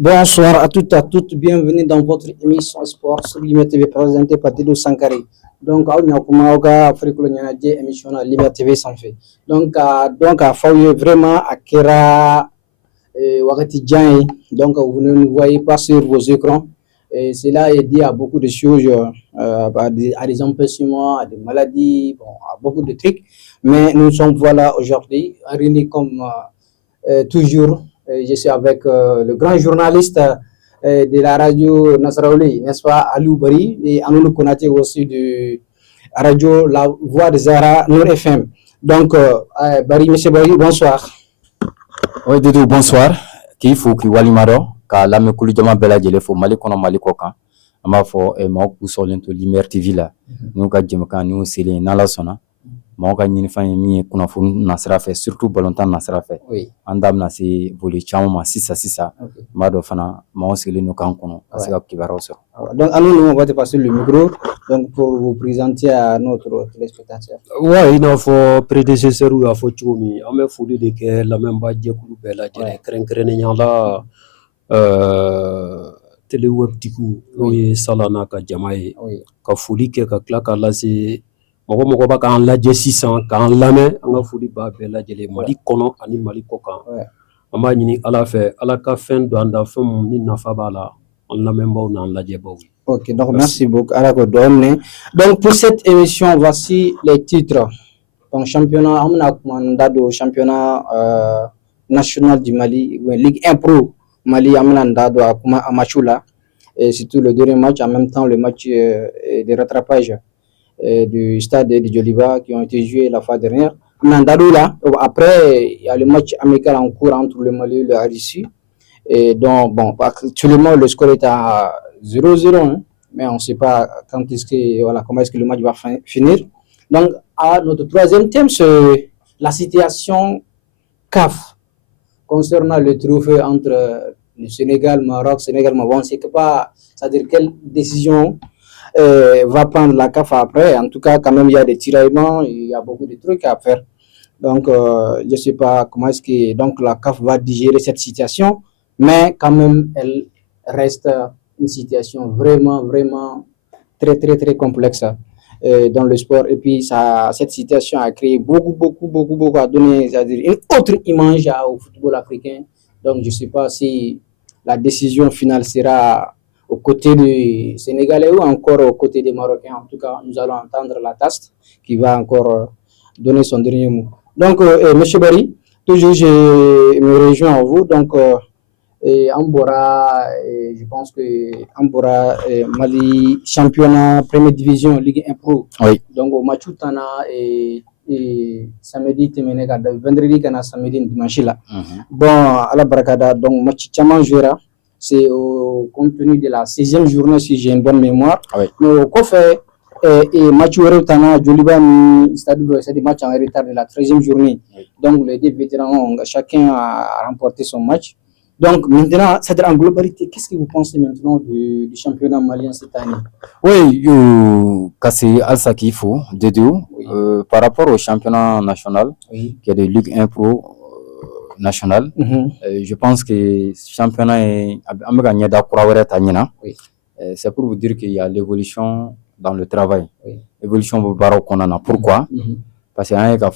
Bonsoir à toutes, bienvenue dans votre émission Sport sur Lumière TV présentée par Dido Sankari. Donc, on a commencé à faire une émission à Lumière TV sans fait. Donc, à faire vraiment à Kera Wakati Djaï. Donc, vous ne nous voyez pas sur vos écrans. Et cela est dit à beaucoup de choses, à des empêchements, à des maladies, bon, à beaucoup de trucs. Mais nous sommes voilà aujourd'hui, réunis comme toujours. Je suis avec le grand journaliste de la radio Nasraouli, n'est-ce pas, Alou Bari, et Anoulou Konaté aussi de radio La Voix de Zara, Nour FM. Donc, Bari, monsieur Bari, bonsoir. Oui, Doudou, bonsoir. K'i fo k'i walimadɔ ka lamɛnkulu jama bɛɛ lajɛlen fo Mali kɔnɔ Mali kɔ kan. An b'a fɔ mɔgɔw k'u sɔgɔlen to Lumière TV la n'u ka jɛmukan n'u selen n'Ala sɔnna mɔgɔw ka ɲinifɛn ye min ye kunnafoni nasira fɛ surtout balontan nasira fɛ an da bɛna se volet caman ma sisan n b'a dɔn fana mɔgɔw sigilen don k'an kɔnɔ ka se ka kibaruyaw sɔrɔ. Donc, nous, on va te passer le micro donc, pour vous présenter à notre téléspectateur. Ouais, i n'a fɔ prédécesseur y'a fɔ cogo min an bɛ foli de kɛ lamɛnba jɛkulu bɛɛ lajɛlen kɛrɛnkɛrɛnnenya la téléwebtigiw n'o ye Sala n'a ka jama ye ka foli kɛ ka tila k'a lase mɔgɔ b'a k'an lajɛ sisan k'an lamɛn an ka foli b'a bɛɛ lajɛlen Mali kɔnɔ ani Mali kɔ kan an b'a ɲini Ala fɛ Ala ka fɛn don an da fɛn min ni nafa b'a la an lamɛnbaw n'an lajɛbaw. Ok, donc merci beaucoup. Donc pour cette émission, voici les titres. Donc championnat, on a commandé au championnat national du Mali, Ligue 1 Pro Mali, on a dado à Machoula, et surtout le dernier match, en même temps le match de rattrapage du stade de Djoliba qui ont été joués la fois dernière. On a dado là. Après, il y a le match amical en cours entre le Mali et le RDC. Et donc, bon, actuellement, le score est à 0-0, hein, mais on ne sait pas quand est-ce que, voilà, comment est-ce que le match va finir. Donc, notre troisième thème, c'est la situation CAF concernant le trophée entre le Sénégal, Maroc, Sénégal-Maroc. On ne sait pas, c'est-à-dire quelle décision va prendre la CAF après. En tout cas, quand même, il y a des tiraillements, il y a beaucoup de trucs à faire. Donc, je ne sais pas comment est-ce que donc, la CAF va digérer cette situation. Mais quand même, elle reste une situation vraiment très complexe dans le sport. Et puis, cette situation a créé beaucoup, a donné une autre image au football africain. Donc, je ne sais pas si la décision finale sera aux côtés du Sénégalais ou encore aux côtés des Marocains. En tout cas, nous allons entendre la TAST qui va encore donner son dernier mot. Donc, M. Bari, toujours je me rejoins à vous. Donc, et Ambora, je pense que Ambora Mali championnat première division Ligue 1 Pro. Oui. Donc au match Tana et samedi vendredi kana samedi dimanche là. Bon à la Barakada donc match chaman jouera c'est au contenu de la 6e journée si j'ai une bonne mémoire. Mais au Kofé et match Tana Djoliba c'est des matchs en retard de la 13e journée. Donc les deux vétérans chacun a remporté son match. Donc maintenant, c'est-à-dire en globalité, qu'est-ce que vous pensez maintenant du championnat malien cette année? Oui, Kassi Al-Sakifou, Dédou, par rapport au championnat national, qui est de Ligue 1 Pro national, je pense que le championnat est c'est pour vous dire qu'il y a l'évolution dans le travail. L'évolution au Baroque qu'on en a. Pourquoi? Parce qu'il y a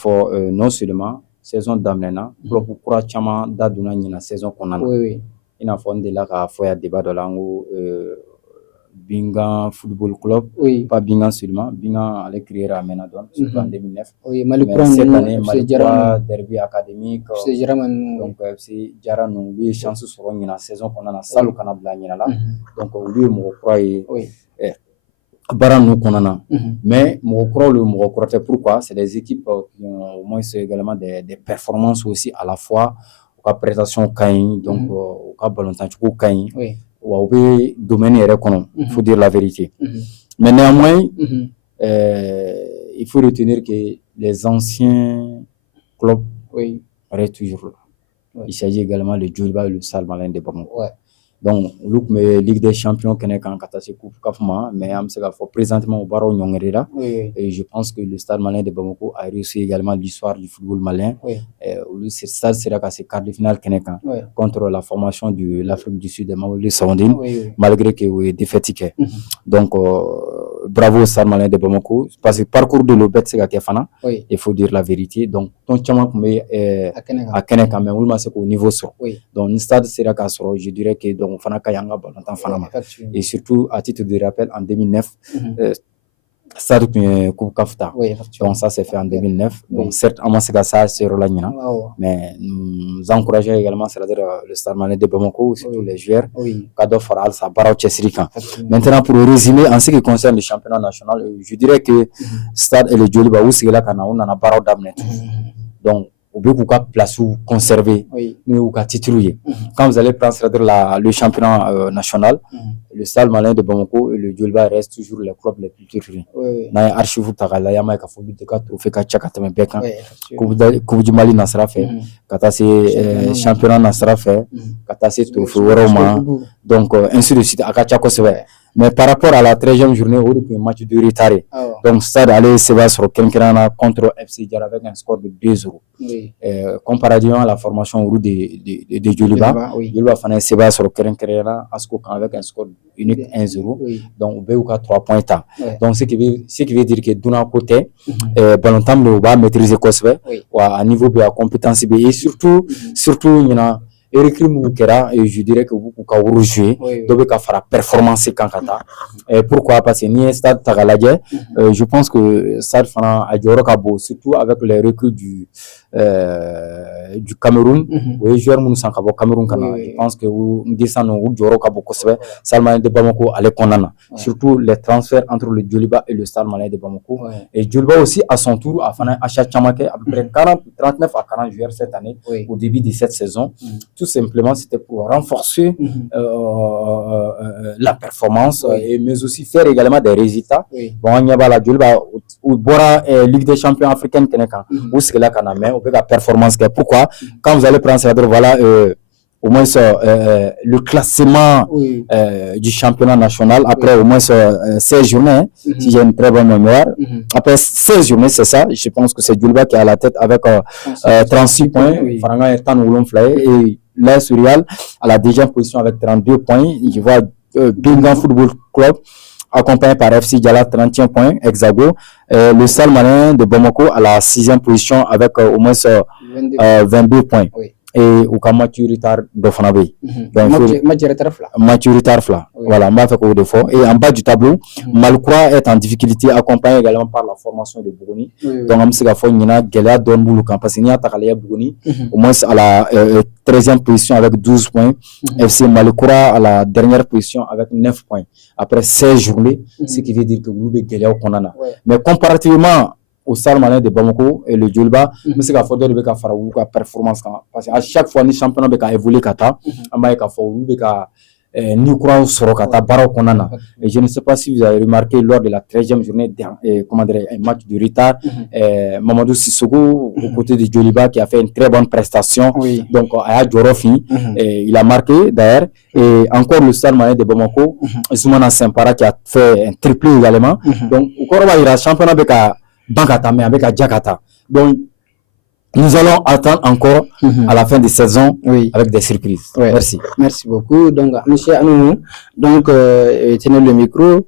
non seulement saison damnena club kura chama da duna nyina saison konana ina fo ndela ka fo ya débat de lango Bingan Football Club pas Bingan seulement Bingan allait créer à Menadon en 2009 cette année Malika Derby académique donc FC Jaranou lui chance sur nyina saison konana salu kana bla nyina la donc lui mo croit Barano Konana. Mais pourquoi? C'est des équipes qui ont au moins également des performances aussi à la fois au cas prestation Kain, donc au cas ballontan Kain, ou au domaine il faut dire la vérité. Mais néanmoins, il faut retenir que les anciens clubs restent toujours là. Il s'agit également de Djoliba et le Stade Malien de Bamako. Ouais. Donc, la Ligue des Champions qui est en catastrophe, mais présentement au Baro Nyongerera. Et je pense que le Stade Malien de Bamako a réussi également l'histoire du football malien. Le stade sera cassé quart de finale contre la formation de l'Afrique du Sud de Maouli Soundine, malgré que est défaitique. Donc, bravo au Stade Malien de Bamako. Parce que le parcours de l'Obet, c'est Kefana. Il faut dire la vérité. Donc, ton chaman à Keneka, mais c'est au niveau sur. Donc, le stade sera cassé. Je dirais que donc et surtout à titre de rappel en 2009 Stade Coupe Kafta. Donc ça c'est fait en 2009. Donc certes on m'a ça c'est Rolagna, mais nous encourageons également, c'est-à-dire le Stade Malien de Bamako, surtout les joueurs cadeau Faral ça Barao Chessrika. Maintenant pour résumer en ce qui concerne le championnat national, je dirais que Stade et le Djoliba où c'est là qu'on a Barao d'amener. Donc ou bien vous place ou conserver ou titrouiller. Quand vous allez prendre le championnat national, le Stade Malien de Bamako et le Djoliba restent toujours les clubs les plus titrés. Na archive tagala yama ka fobi de ka trophée ka chaka teme beka. Coupe du Mali nasra fait, kata c'est championnat nasra fait, kata c'est trophée Roma. Donc ainsi de suite akacha ko c'est. Mais par rapport à la 13e journée, on a eu un match de retard. Donc, Stade allait se battre sur Kenkrana contre FC Diar avec un score de 2-0. Comparativement à la formation de Djoliba, Djoliba a se battre sur Kenkrana avec un score unique 1-0. Donc, on a 3 points. Donc, ce qui veut dire que d'un côté, Balontam va maîtriser Kosbe à niveau de la compétence et surtout, il y a Eric Moukera, et je dirais que vous pouvez rejouer, donc faire performance Kankata. Pourquoi? Parce que ni Stade Tagaladje, je pense que Stade Fana a Kabo, surtout avec les recrues du Cameroun, les joueurs Moussa Kabo Cameroun Kana. Je pense que vous descendez au Djoro Kabo Kosbe, Stade Malien de Bamako allait Konana. Surtout les transferts entre le Djoliba et le Stade Malien de Bamako. Et Djoliba aussi à son tour a fait un achat Chamake à peu près 39 à 40 joueurs cette année au début de cette saison. Tout simplement, c'était pour renforcer la performance, mais aussi faire également des résultats. Bon, il y a la Djoliba ou Bora Ligue des Champions africaine où c'est là qu'on a mis, on peut la performance. Pourquoi? Quand vous allez prendre ça, voilà, au moins le classement du championnat national après au moins 16 journées, si j'ai une très bonne mémoire. Après 16 journées, c'est ça, je pense que c'est Djoliba qui est à la tête avec 36 points, Faranga est et là, Surial à la deuxième position avec 32 points. Je vois Bingan Football Club accompagné par FC Diala 31 points, Hexago. Le Stade Malien de Bamako à la 6e position avec au moins 22 points. Et au cas maturitar d'Ofanabe. Maturitar fla. Voilà, m'a fait au défaut. Et en bas du tableau, Malkura est en difficulté, accompagné également par la formation de Bougoni. Donc, on sait qu'il y a Gela Donboulou, parce qu'il y a Takalaya Bougoni, au moins à la 13e position avec 12 points. FC Malkura à la dernière position avec 9 points. Après 16 journées, ce qui veut dire que vous avez Gela au Konana. Mais comparativement au Stade Malien de Bamako et le Djoliba, mais c'est qu'à faire de la performance parce qu'à chaque fois le championnat a évolué kata, amma ka fo ulu ka ni courant sur kata baro konana. Et je ne sais pas si vous avez remarqué lors de la 13e journée comment dire un match de retard, Mamadou Sissoko aux côtés de Djoliba qui a fait une très bonne prestation. Donc à Djorofi, il a marqué d'ailleurs. Et encore le Stade Malien de Bamako, Zoumana Sempara qui a fait un triplé également. Donc au Koroba il a championnat Bankata, mais avec Djakata. Donc, nous allons attendre encore à la fin de saison avec des surprises. Merci. Merci beaucoup. Donc, monsieur Anou, donc, tenez le micro.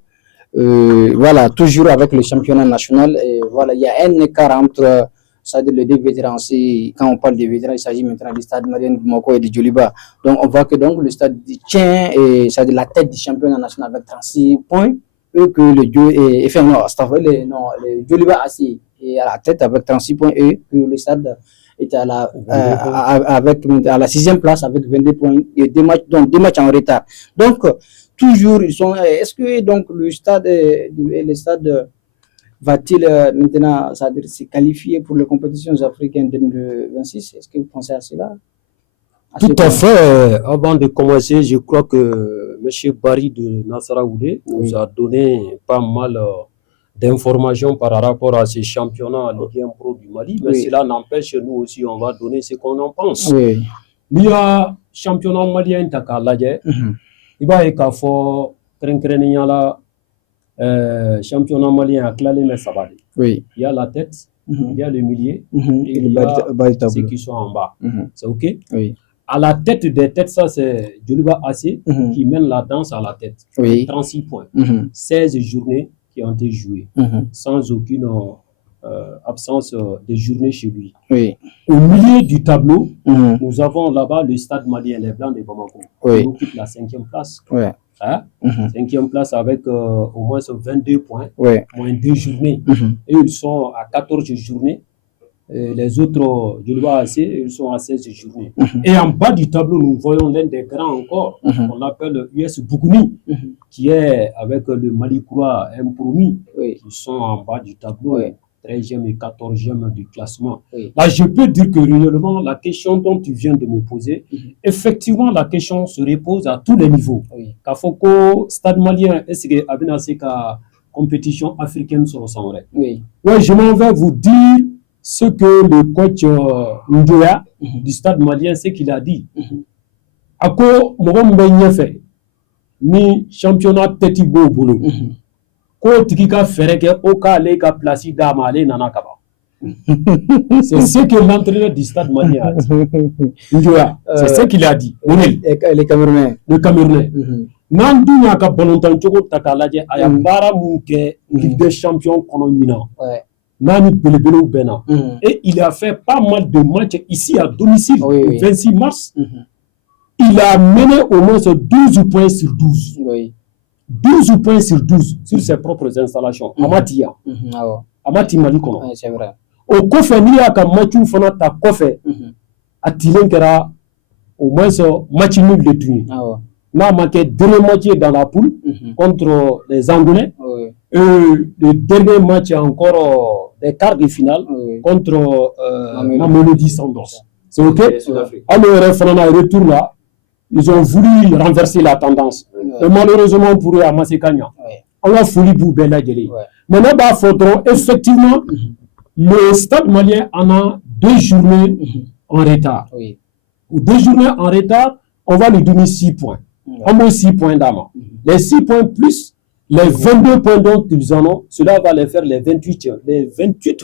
Voilà, toujours avec le championnat national. Et voilà, il y a un écart entre les deux vétérans. Quand on parle des vétérans, il s'agit maintenant du Stade Malien de Bamako et de Djoliba. Donc, on voit que donc, le stade tient et ça de la tête du championnat national avec 36 points. Que le Djoliba assis et à la tête avec 36 points et que le Stade est à la avec à la 6e place avec 22 points et deux matchs en retard. Donc toujours ils sont. Est-ce que donc le Stade va-t-il maintenant se qualifier pour les compétitions africaines 2026? Est-ce que vous pensez à cela? Tout à fait. Avant de commencer, je crois que M. Barry de Nassaraoudé nous a donné pas mal d'informations par rapport à ces championnats Ligue 1 Pro du Mali. Mais cela n'empêche, nous aussi, on va donner ce qu'on en pense. N'i y'a championnat malien ta k'a lajɛ i b'a ye k'a fɔ kɛrɛnkɛrɛnnenya la championnat malien a tilalen bɛ 3 de. Oui. Il y a la tête, il y a le milieu et il y a ceux qui sont en bas. C'est OK? Oui. À la tête des têtes, ça c'est Djoliba AC qui mène la danse à la tête. Oui. 36 points. 16 journées qui ont été jouées sans aucune absence de journée chez lui. Oui. Au milieu du tableau, nous avons là-bas le stade malien, les Blancs de Bamako. Oui. Qui occupe la 5e place. Ouais. Hein? 5e place avec au moins 22 points, moins 2 journées. Et ils sont à 14 journées. Et les autres, Djoliba AC, ils sont à 16 journées. Et en bas du tableau, nous voyons l'un des grands encore, on l'appelle US Bougouni, qui est avec le Mali Croix Impromis, qui sont en bas du tableau. 13e et 14e du classement. Là, je peux dire que réellement, la question dont tu viens de me poser, effectivement, la question se repose à tous les niveaux. Kafoko, Stade malien, est-ce que Abinase ka compétition africaine se ressemblerait? Oui, je m'en vais vous dire ce que le coach Ndoya du Stade malien, ce qu'il a dit. Ako, Mogom Benyefe, ni championnat Tetibo Boulou. C'est ce que l'entraîneur du Stade malien a dit. C'est ce qu'il a dit. Les Camerounais. Le Camerounais. Nandu Nyaka Bonontan Choko Takalaje, Ayambara Mouke, Ligue des champions Kolomina. Nani Belebelo Bena. Et il a fait pas mal de matchs ici à domicile, le 26 mars. Il a mené au moins 12 points sur 12. 12 points sur 12 sur ses propres installations. Amatia. Amati Malikono. C'est vrai. Au Kofe, il y a un match où il a Kofe. À Tilenkera, au moins match nul de tout. N'a manqué 2 matchs dans la poule contre les Angolais. Et le dernier match encore des quarts de finale contre Mamelodi Sundowns. C'est OK? Alors, le retour là, ils ont voulu renverser la tendance. Et malheureusement pour eux, à Masekanya, on a voulu bouber la gueule. Maintenant, il faudra effectivement, le Stade malien en a 2 journées en retard. Ou 2 journées en retard, on va lui donner 6 points. Au moins 6 points d'amant. Les 6 points plus les 22 points dont ils en ont, cela va les faire les 28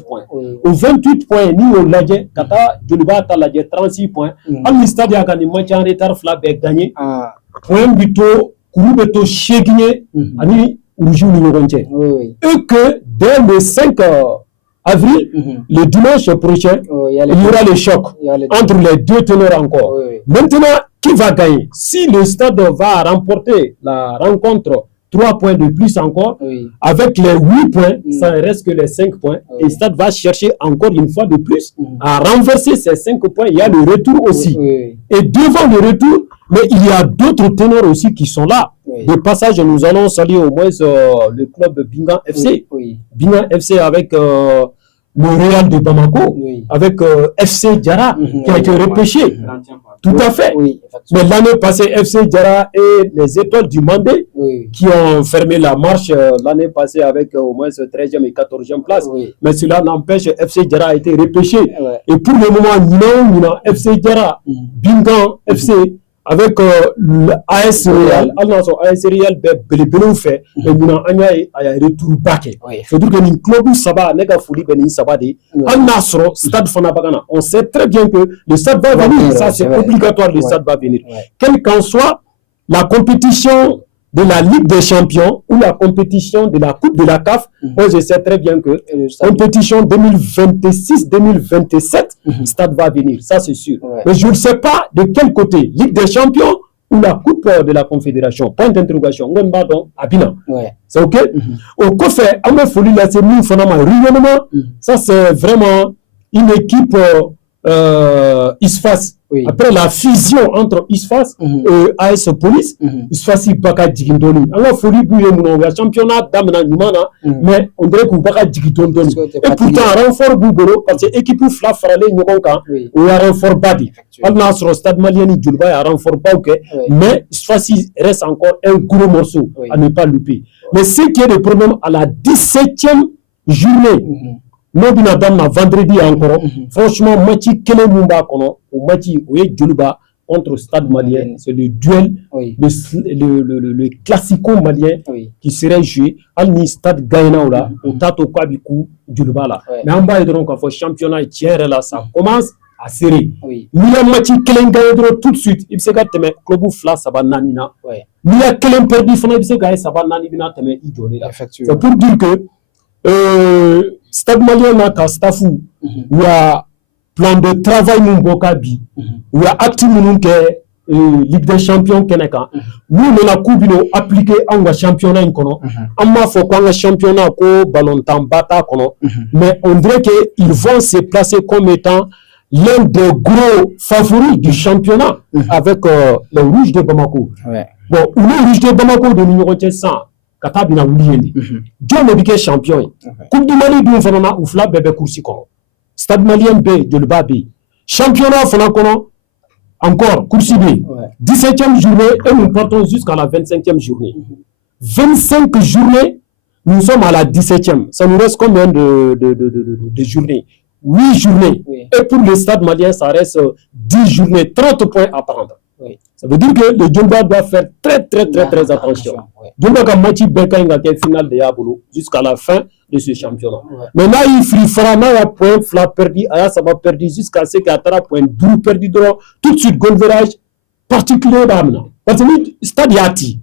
points. Aux 28 points, ni au Ladje, Kata, Djoliba Taladje, 36 points. En stade, il y a un match en retard, Flabé gagné. Point Bito, Kouroubeto Chegné, Ani Oujou Numérontier. Et que dès le 5 avril, le dimanche prochain, il y aura le choc entre les 2 teneurs encore. Maintenant, qui va gagner? Si le stade va remporter la rencontre 3 points de plus encore, avec les 8 points, ça ne reste que les 5 points. Et le stade va chercher encore une fois de plus à renverser ces 5 points. Il y a le retour aussi. Et devant le retour, mais il y a d'autres ténors aussi qui sont là. De passage, nous allons saluer au moins le club Bingan FC. Bingan FC avec le Real de Bamako, avec FC Diarra qui a été repêché. Tout à fait. Mais l'année passée, FC Diarra et les Étoiles du Mandé qui ont fermé la marche l'année passée avec au moins 13e et 14e place. Mais cela n'empêche, FC Diarra a été repêché. Et pour le moment, Nina, FC Diarra, Bingan FC, avec l'AS Real, AS Real, Belebelo fait, et Nina Anya a retour backé. C'est-à-dire que nous club Saba, Nega Fouli Benin Sabadi, Al Nasro, Stade Fanabagana. On sait très bien que le stade va venir. Ça, c'est obligatoire, le stade va venir. Quelle qu'en soit la compétition de la Ligue des Champions ou la compétition de la Coupe de la CAF, moi je sais très bien que compétition 2026-2027, stade va venir, ça c'est sûr. Mais je ne sais pas de quel côté, Ligue des Champions ou la Coupe de la Confédération, point d'interrogation, c'est OK? Au Kofé, on m'a fallu la série, ça c'est vraiment une équipe ISFAS. Après la fusion entre ISFAS et AS Police, ISFAS Baka Djigindoli. On a folie bouillé mon championnat d'Amna Numana, mais on dirait qu'on Baka Djigindoli. Et pourtant, renfort Boubolo, parce que l'équipe Fla Frale Nyokonka, ou un renfort Badi. On a sur le stade malien, il y a un renfort Bauke, mais ISFAS reste encore un gros morceau à ne pas louper. Mais ce qui est le problème à la 17e journée, non bina damna vendredi encore franchement match kele mumba kono o match o ye Djoliba contre Stade Malien, c'est le duel, le classico malien qui serait joué. Al Stade Gaïna là, au Tato Kwabikou, Djulba là. Mais en bas, donc, le championnat est tiers là, ça commence à serrer. Il y a un match qui est tout de suite. Il s'est gâté, mais le club Fla, ça va nanina. Il y a quelqu'un perdu, il s'est gâté, ça va nanina, mais il donne là. C'est pour dire que Stade Malien n'a qu'un staff où il y a plan de travail Mumbokabi, où il y a acte Ligue des champions Keneka. Nous, on a coupe appliqué en championnat incono. On m'a fait qu'on championnat ko ballon temps bata kono. Mais on dirait qu'ils vont se placer comme étant l'un des gros favoris du championnat avec le Rouge de Bamako. Bon, le Rouge de Bamako de numéro 100. Katabina Woulieni. Dieu me champion. Coupe du Mali d'un fanana ou fla bébé coursi kono. Stade Malien B de l'Ba B. Championnat Fanakono. Encore, coursi B. 17e journée et nous partons jusqu'à la 25e journée. 25 journées, nous sommes à la 17e. Ça nous reste combien de journées? 8 journées. Et pour le Stade Malien, ça reste 10 journées, 30 points à prendre. Ça veut dire que le Djolba doit faire très attention. Djolba a match Beka finale de Yabolo jusqu'à la fin de ce championnat. Maintenant, il fera un point, Fla perdu, ça va perdu jusqu'à ce qu'il y a un point, Drou perdu, tout de suite, goal verrage particulier d'Amna. Parce que le Stade Yati,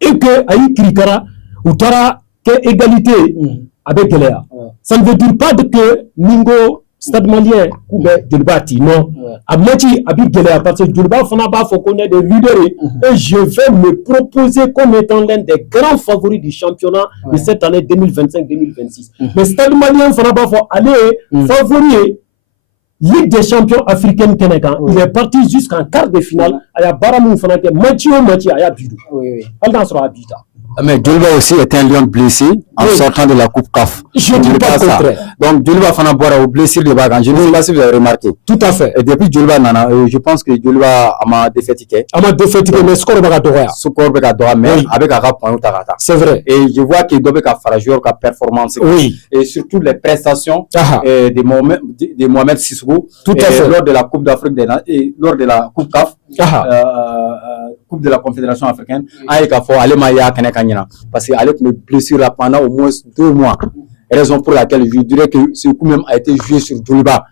et que Aïe Krikara, ou Tara, que égalité avec Gelea. Ça ne veut dire pas que Ningo, Stade Malien, ou Djolba, non. Abnati, Abid Gelea, parce que Djolba, Fonaba, faut connaître des leaders. Et je vais me proposer comme étant l'un des grands favoris du championnat de cette année 2025-2026. Mais Stade Malien, Fonaba, faut aller favoriser Ligue des champions africaine Keneka. Il est parti jusqu'en quart de finale. Il y a Baramou Fonake, Mathieu, il y a Bidou. Elle sera Abida. Mais Djolba aussi est un lion blessé en sortant de la Coupe CAF. Je ne dis pas ça. Donc Djolba Fana Bora au blessure de Bagan. Je ne sais pas si vous avez remarqué. Tout à fait. Et depuis Djolba Nana, je pense que Djolba a ma défaitiqué. Mais score Bagadora. Score Bagadora, mais avec un point au Tarata. C'est vrai. Et je vois qu'il doit avoir un joueur qui a performance. Et surtout les prestations de Mohamed Sissoko. Tout à fait. Lors de la Coupe d'Afrique et lors de la Coupe CAF. Coupe de la Confédération africaine, parce qu'avec mes blessures là pendant au moins 2 mois, raison pour laquelle je dirais que ce coup même a été joué sur Djolba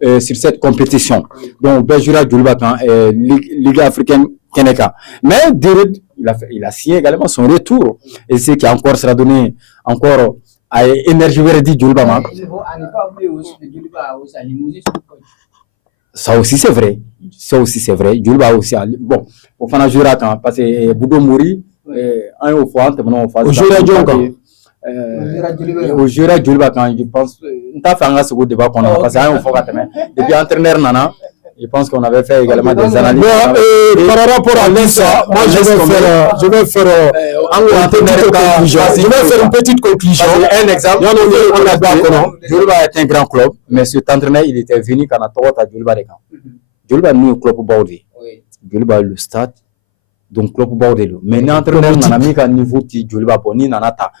sur cette compétition. Donc Benjura Djolba Ligue africaine Keneka. Mais il a signé également son retour et c'est qui encore sera donné encore à énergie verdi Djolba. Ça aussi c'est vrai. Djolba aussi bon au final jouera quand parce que Boudo Mouri un au fois maintenant au jouera Djolba quand je pense n'ta fait un second débat qu'on a parce que un au fois depuis entraîneur Nana je pense qu'on avait fait également des analyses. Par rapport à ça, moi je vais faire une petite conclusion. Un exemple, Djolba est un grand club, mais cet entraîneur il était venu quand on a trouvé Djolba de camp. Djolba nous club Baudé. Djolba le stade, donc club Baudé. Mais l'entraîneur n'a mis qu'à niveau de Djolba Boni Nanata.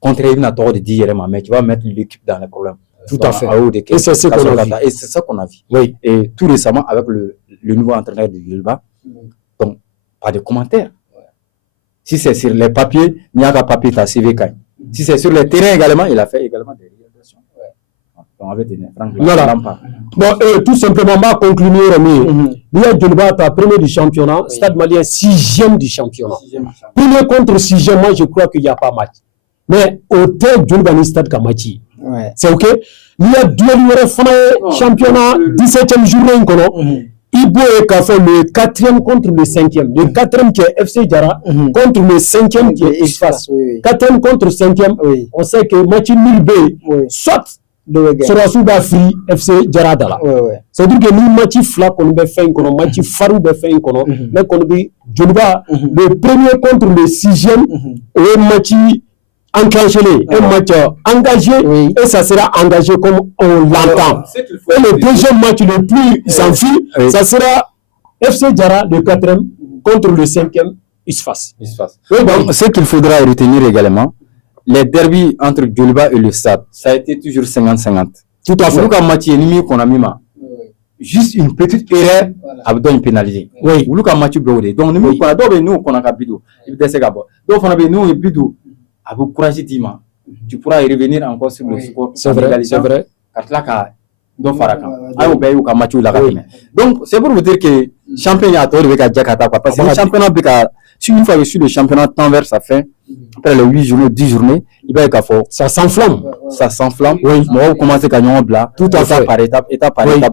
Contre il n'a pas de dire mais tu vas mettre l'équipe dans les problèmes. Tout à fait. Et c'est ce qu'on a vu. Et c'est ça qu'on a vu. Oui. Et tout récemment, avec le nouveau entraîneur de Djolba, donc, pas de commentaires. Si c'est sur les papiers, il n'y a qu'un papier, tu as CV. Si c'est sur les terrains également, il a fait également des réalisations. Donc, avec des voilà. Bon, tout simplement, ma conclusion, il y a Djolba, premier du championnat, Stade Malien, 6e du championnat. Premier contre 6e, moi, je crois qu'il n'y a pas match. Mais au tel Djolba, ni Stade Kamachi. C'est ok. Il y a deux championnat 17e journée. Ibo est le 4e contre le 5e. Le 4e qui est FC Djara contre le 5e qui est Isfas. 4e contre 5e. On sait que match nul B, soit sera sous Free FC Djara Dala. C'est-à-dire que nous, match fla qu'on va faire, match farou va faire, mais qu'on va Djolba, le premier contre le 6e, et match enclenché, un match engagé, et ça sera engagé comme on l'entend. Et le deuxième match le plus s'enfuit, ça sera FC Djara, le 4e, contre le 5e, Isfas. Donc, ce qu'il faudra retenir également, les derbys entre Djolba et le Stade, ça a été toujours 50-50. Tout à fait. Nous, comme match ennemi qu'on a mis, juste une petite erreur a besoin de pénaliser. Oui, ou le cas match donc nous qu'on a d'abord nous qu'on a capito, il était donc on a nous et bidou, a beaucoup courage tu pourras y revenir encore sur le score. C'est vrai. Donc c'est pour vous dire que championnat avec Jakarta parce que le championnat si une fois reçu le championnat temps vers sa fin après les 8 journées 10 journées il va être fort ça s'enflamme oui moi on commence à gagner blanc tout à fait par étape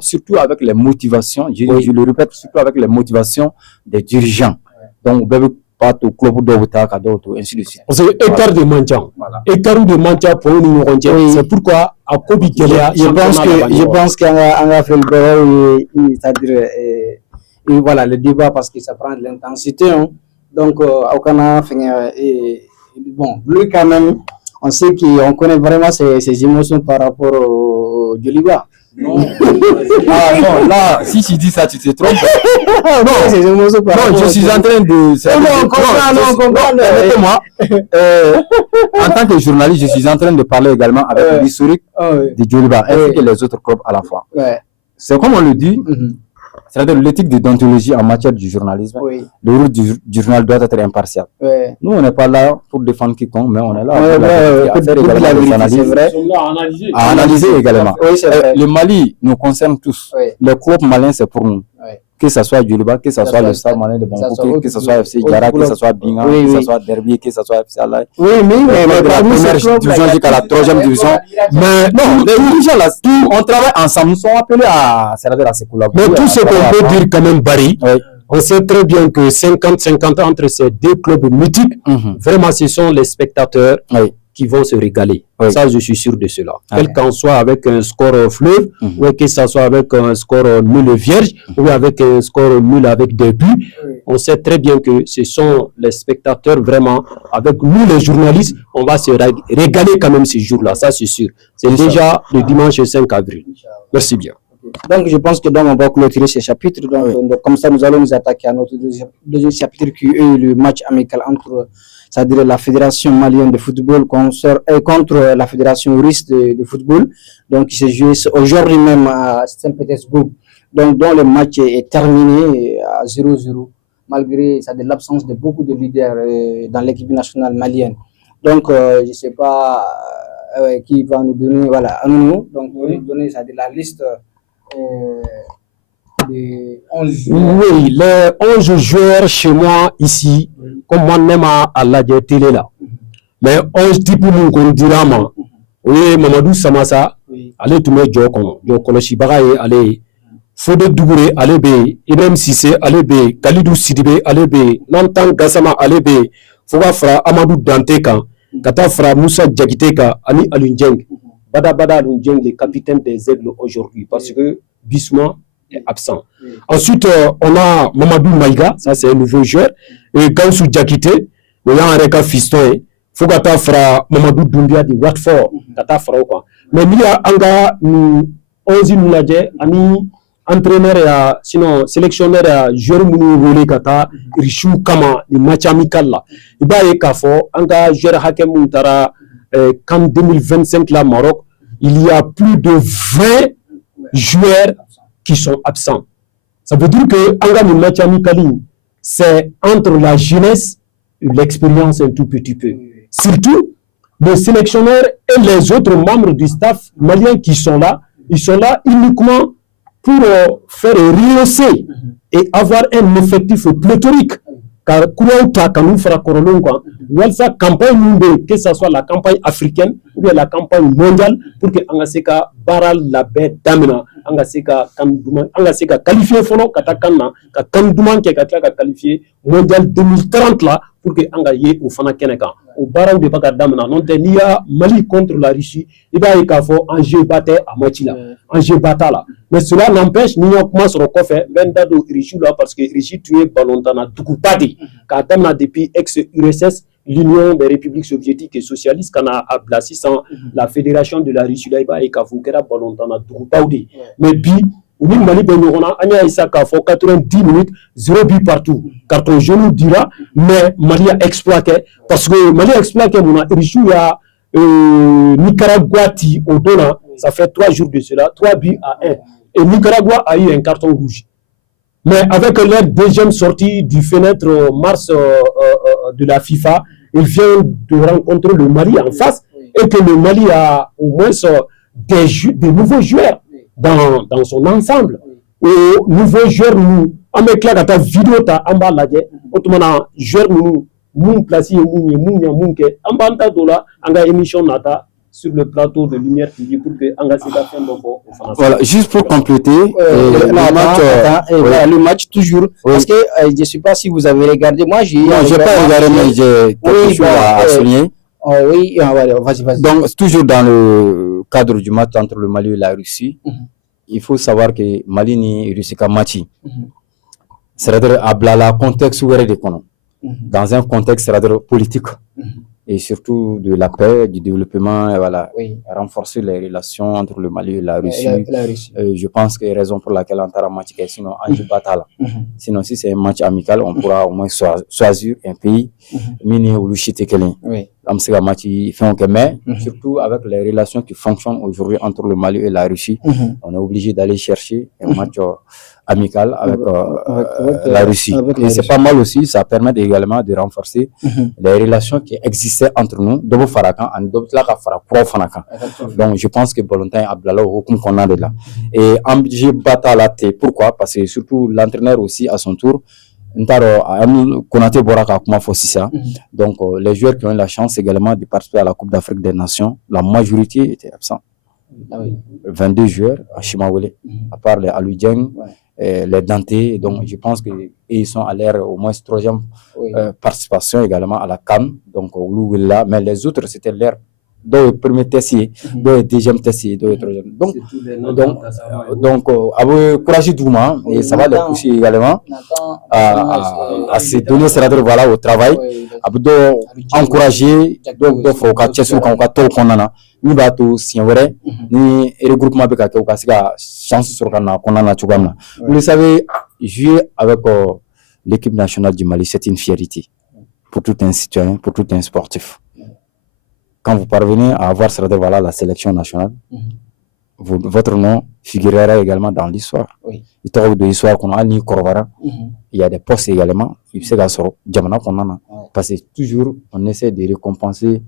surtout avec les motivations je le répète surtout avec les motivations des dirigeants donc pas au club d'autres ainsi de suite. Parce que écart de maintien pour nous c'est pourquoi à Kobi je pense qu'on a fait le beurre c'est-à-dire voilà le débat parce que ça prend de l'intensité donc aucun bon lui quand même on sait qu'on connaît vraiment ses émotions par rapport au Djoliba. Non. Non, là, si tu dis ça, tu te trompes. Non, je suis en train de... Non, en tant que journaliste, je suis en train de parler également avec l'historique de Djoliba ainsi que les autres clubs à la fois. C'est comme on le dit, c'est-à-dire l'éthique de déontologie en matière du journalisme. Le rôle du journal doit être impartial. Nous, on n'est pas là pour défendre quiconque, mais on est là pour faire également des analyses. À analyser également. Le Mali nous concerne tous. Le club malien, c'est pour nous. Que ce soit Djoliba, que ce soit le Stade Malien de Bangkok, que ce soit FC Diarra, que ce soit Binga, que ce soit Derby, que ce soit FC Alay. Oui, mais de la première division jusqu'à la 3e division. Mais non, les dirigeants là, on travaille ensemble, nous sommes appelés à se collaborer. Mais tout ce qu'on peut dire quand même, Barry, on sait très bien que 50-50 entre ces deux clubs mythiques, vraiment ce sont les spectateurs qui vont se régaler. Ça, je suis sûr de cela. Quel qu'en soit avec un score fleuve, ou que ce soit avec un score nul vierge, ou avec un score nul avec des buts, on sait très bien que ce sont les spectateurs vraiment, avec nous les journalistes, on va se régaler quand même ces jours-là, ça c'est sûr. C'est déjà le dimanche 5 avril. Merci bien. Donc, je pense que on va clôturer ce chapitre. Donc, comme ça, nous allons nous attaquer à notre deuxième chapitre qui est le match amical entre, c'est-à-dire la Fédération malienne de football contre la Fédération russe de football. Donc, qui s'est joué aujourd'hui même à Saint-Pétersbourg. Donc, dont le match est terminé à 0-0, malgré l'absence de beaucoup de leaders dans l'équipe nationale malienne. Donc, je ne sais pas qui va nous donner, voilà, à nous, donc, nous donner la liste. Les 11 joueurs. Oui, les 11 joueurs chez moi ici, comme moi n'aime à la télé là. Mais 11 types nous dira moi. Oui, Mamadou Samassa, allez tout mettre Joko Shibaraye, allez Fodé Dougouré, allez B, Ibrahim Sissé, allez B, Khalidou Sidibé, allez B, Nantan Gassama, allez B, Foga Fra Amadou Danteka, Kata Fra Moussa Djakiteka, Ali Alundjeng. Bada Alundjeng, le capitaine des Aigles aujourd'hui, parce que Bissouma est absent. Ensuite, on a Mamadou Maïga, ça c'est un nouveau joueur, et Gansou Djakité, il y a un reka fiston, Fogata Fra Mamadou Doumbia de Watford, Kata Fra quoi. Mais il y a Anga 11 Moulade, Ani entraîneur, sinon sélectionneur, joueur Mounou Kata, Richou Kama, le match amical là. Il y a Kafo, Anga joueur Hakem Moutara, qu'en 2025 là Maroc, il y a plus de 20 joueurs qui sont absents. Ça veut dire que Anga match amical, c'est entre la jeunesse et l'expérience un tout petit peu. Surtout le sélectionneur et les autres membres du staff malien qui sont là, ils sont là uniquement pour faire rehausser et avoir un effectif pléthorique. Car Kouaouta, quand nous fera Korolonga, Walsa campagne, que ce soit la campagne africaine ou bien la campagne mondiale, pour que Angaseka Baral la baie d'Amena, Angaseka qualifié Fono, Katakana, Kanduman qui a qualifié mondial 2030 là, pour que Angaye ou Fana Keneka, au Baral de Bagadamena, non tenia Mali contre la Russie, il va y avoir un jeu batté à Mochila, un jeu batala. Mais cela n'empêche, nous avons sur le coffre, Vendado Richou là, parce que Richou tué Balontana Tukupadi, car depuis ex-URSS, l'Union des républiques soviétiques et socialistes, qu'on a placé sans la fédération de la Russie là, et Kafukera Balontana Tukupadi. Mais puis, on Mali Benyorona, Anya Isaka, faut 90 minutes, 0 but partout. Carton jaune dira, mais Mali a exploité, parce que Mali a exploité, mon Richou a Nicaragua, au Dona, ça fait 3 jours de cela, 3 buts à 1. Et Nicaragua a eu un carton rouge. Mais avec leur deuxième sortie du fenêtre mars de la FIFA, il vient de rencontrer le Mali en face et que le Mali a au moins des nouveaux joueurs dans son ensemble. Aux nouveaux joueurs, nous, en mettant la vidéo, en bas là, autrement, joueurs, nous, placés, en bas là, en émission nata sur le plateau de Lumière TV pour que voilà, juste pour compléter le match toujours parce que je ne sais pas si vous avez regardé, moi j'ai pas regardé mais j'ai quelque chose à souligner. Oui, vas-y. Donc toujours dans le cadre du match entre le Mali et la Russie, il faut savoir que Mali ni Russie ka match c'est-à-dire à contexte ouvert de kono dans un contexte c'est-à-dire politique et surtout de la paix, du développement, et voilà, renforcer les relations entre le Mali et la Russie. Je pense que c'est la raison pour laquelle on a un match, sinon sinon si c'est un match amical, on pourra au moins choisir un pays mini ou le chité-kelin. Mais surtout avec les relations qui fonctionnent aujourd'hui entre le Mali et la Russie, on est obligé d'aller chercher un match amical avec la Russie. Et c'est pas mal aussi, ça permet également de renforcer les relations qui existaient entre nous. Donc je pense que Bolontain Abdallah qu'on a de là. Et Amdji Batala, pourquoi? Parce que surtout l'entraîneur aussi à son tour, donc les joueurs qui ont eu la chance également de participer à la Coupe d'Afrique des Nations, la majorité était absent. 22 joueurs à Chimawele, à part les Aludjeng, les Danté, donc je pense qu'ils sont à l'air au moins troisième participation également à la CAN, donc là, mais les autres c'était l'air dans le premier test, dans le deuxième test, dans le troisième. Donc, courage Douma, et ça va les pousser également à se donner voilà, au travail, à encourager, donc, faut qu'à sur qu'on a ni bateau si on vrai ni regroupement avec la chance sur qu'on a vous le savez, jouer avec l'équipe nationale du Mali, c'est une fierté pour tout un citoyen, pour tout un sportif. Quand vous parvenez à avoir voilà, la sélection nationale, votre nom figurera également dans l'histoire. Il y a des postes également, parce que toujours on essaie de récompenser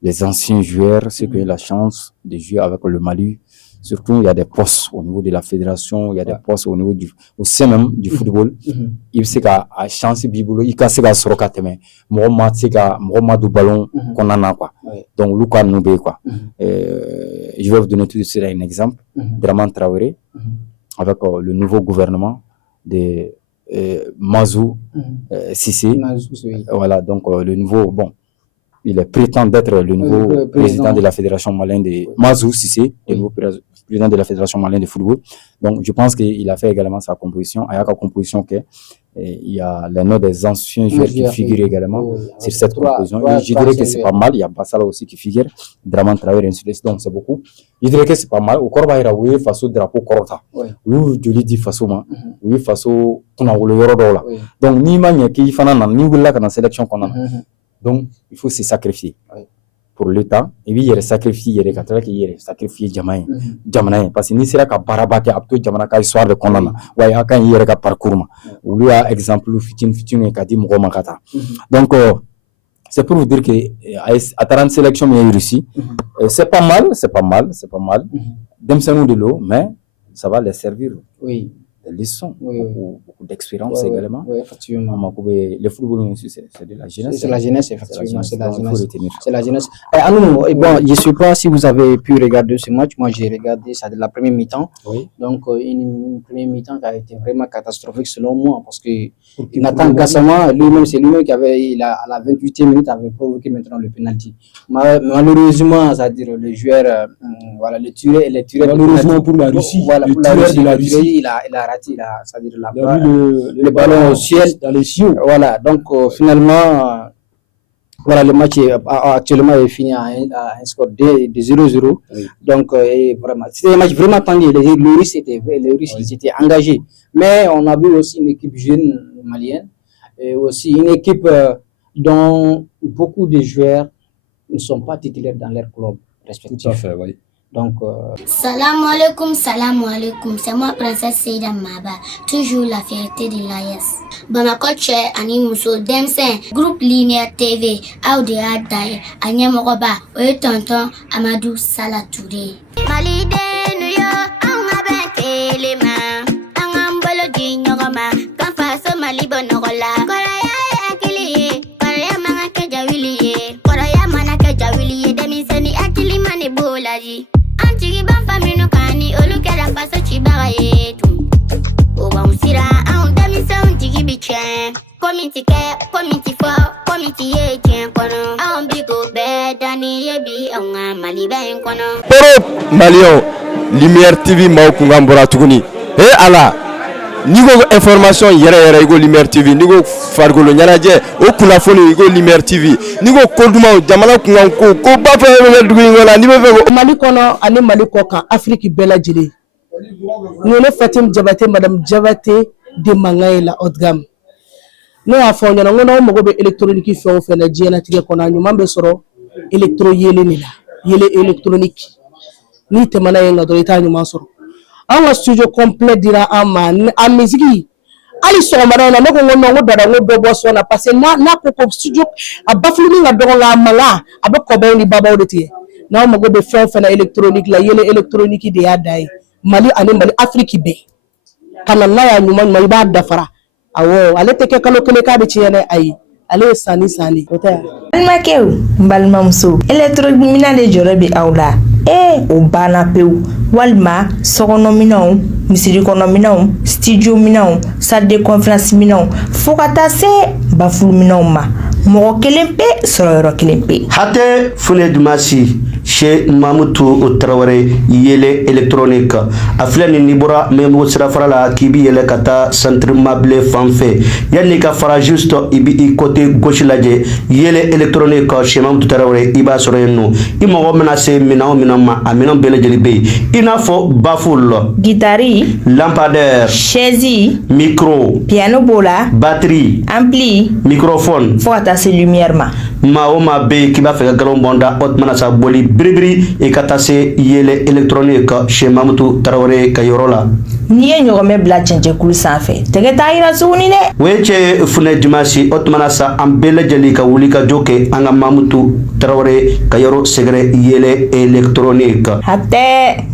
les anciens joueurs, ceux qui ont eu la chance de jouer avec le Mali. Surtout, il y a des postes au niveau de la fédération, il y a des postes au niveau au sein même du football. Il sait qu'à chance bibolo, il casse la sorokateme, Mohamed Sega, Mohamed du ballon qu'on en a quoi. Donc Lucas Noubé quoi. Je vais vous donner tout de suite un exemple. Draman Traoré avec le nouveau gouvernement de Mazou Sissé. Voilà, donc le nouveau il prétend d'être le nouveau président de la Fédération malienne de Mazou Sissé, le nouveau président de la Fédération malienne de football. Donc, je pense qu'il a fait également sa composition. Il y a une composition il y a les noms des anciens joueurs qui figurent également sur cette composition. Je dirais que c'est pas mal. Il y a Bassala aussi qui figure, Draman Traoré, ainsi de suite. Donc, c'est beaucoup. Je dirais que c'est pas mal. Au Corba, il y a eu face au drapeau Korota. Oui, je l'ai dit face au oui, face au Yorodola. Donc, ni manière qui fait ni Willa dans la sélection qu'on a. Donc, il faut se sacrifier pour l'État. Et puis, il y a sacrifié, il y a sacrifié Jamaï. Parce que ni c'est là qu'à Barabake, à tout Jamana, qu'à histoire de Konana. Ouais, à quand il y a un parcours. Ou lui, a exemple, Fitin, et Kadi Mouromakata. Donc, c'est pour vous dire que à 30 sélections, il y a eu Russie. C'est pas mal. Demsenou de l'eau, mais ça va les servir. Oui. Des leçons, beaucoup d'expérience également. Oui, effectivement. Le football, c'est de la jeunesse. C'est la jeunesse, effectivement. C'est la jeunesse. Bon, je ne sais pas si vous avez pu regarder ce match. Moi, j'ai regardé ça de la première mi-temps. Donc, une première mi-temps qui a été vraiment catastrophique selon moi. Parce que Nathan Gassama, lui-même, c'est lui-même qui avait, à la 28e minute, avait provoqué maintenant le penalty. Malheureusement, c'est-à-dire le joueur, voilà, le tueur. Malheureusement pour la Russie, voilà, pour la Russie, il a raté, c'est-à-dire le ballon au ciel dans les cieux. Voilà, donc finalement, voilà, le match actuellement est fini à un score de 0-0. Donc, vraiment, c'était un match vraiment tendu. Les Russes étaient engagés. Mais on a vu aussi une équipe jeune malienne, et aussi une équipe dont beaucoup de joueurs ne sont pas titulaires dans leur club respectif. Tout à fait, oui. Donc, salam alaikum, c'est moi Princesse Seida Maba, toujours la fierté de l'AES. Bamako Tche, Ani Mousso, Demsen, Groupe Lumière TV, Audi Adaye, Anyamoroba, Oye Tonton, Amadou Salatouré. Malide, Nuyo, Angabe Kelema, Angambolo Dinyogama, Kanfaso Malibonorola, Koraya Akili, Koraya Manaka Jawili, Koraya Manaka Jawili, Demisani Akili Manibolaji. Antigi ban famino kani olu kera faso chibagaye tu. Oba usira an demisa untigi bichen. Komiti fo, komiti ye chen kono. An bigo be dani ye bi an mali ben kono. Europe Malion, Lumière TV maaw kunga mbora tuguni. Ala nigo information yere igo Lumière TV nigo fargolo nyanaje o kunafoni igo Lumière TV nigo koduma jamana kunga ko ba fa duguni ngola ni be fe Mali kono ani Mali kokan Afrique bela jili ngone Fatim Jabate Madame Jabate de Mangaila Otgam no afonya na ngona mo be électronique fe na jiena tige kono anyu mambe soro électro yele ni la yele électronique ni te mana yenga do itanyu masoro anga studio complet dira ama a musique ali so mara na ko ngono dada ngo do boso na parce na ko studio a bafulu nga do nga mala abako be ni baba odete na mo go be fe na électronique la yele électronique de adai Mali ani Mali Afrique be kana na ya nyuma mai ba dafara awo ale teke kalo kele ka be tiene ai ale sani ota almakew mbalmamso électromina de jorobi awla o bana pew walma sokono minaw misiri kono minaw studio minaw salle de conférence minaw fokata se bafulu minaw ma mo kelempe soro kelempe hate fune dumasi chez Mamoutou Traoré yele électronique aflani nibora memo sirafara la kibi yele kata centre mable fanfe yanni ka fara juste ibi côté gauche laje yele électronique chez Mamoutou Traoré iba soro yenno imo menacé minama amina bele jelibe inafo baful guitare lampadaire chaise micro piano bola batterie ampli microphone fota se lumière ma be kiba fe galon bonda otmana sa boli bribri e katase yele électronique chez Mamoutou Traoré Kayorola ni nyogome bla chenje kul sanfe tege tayira suni ne weche fune dimasi otmana sa ambele jeli ka wuli ka joke anga Mamoutou Traoré Kayoro segre yele électronique hatte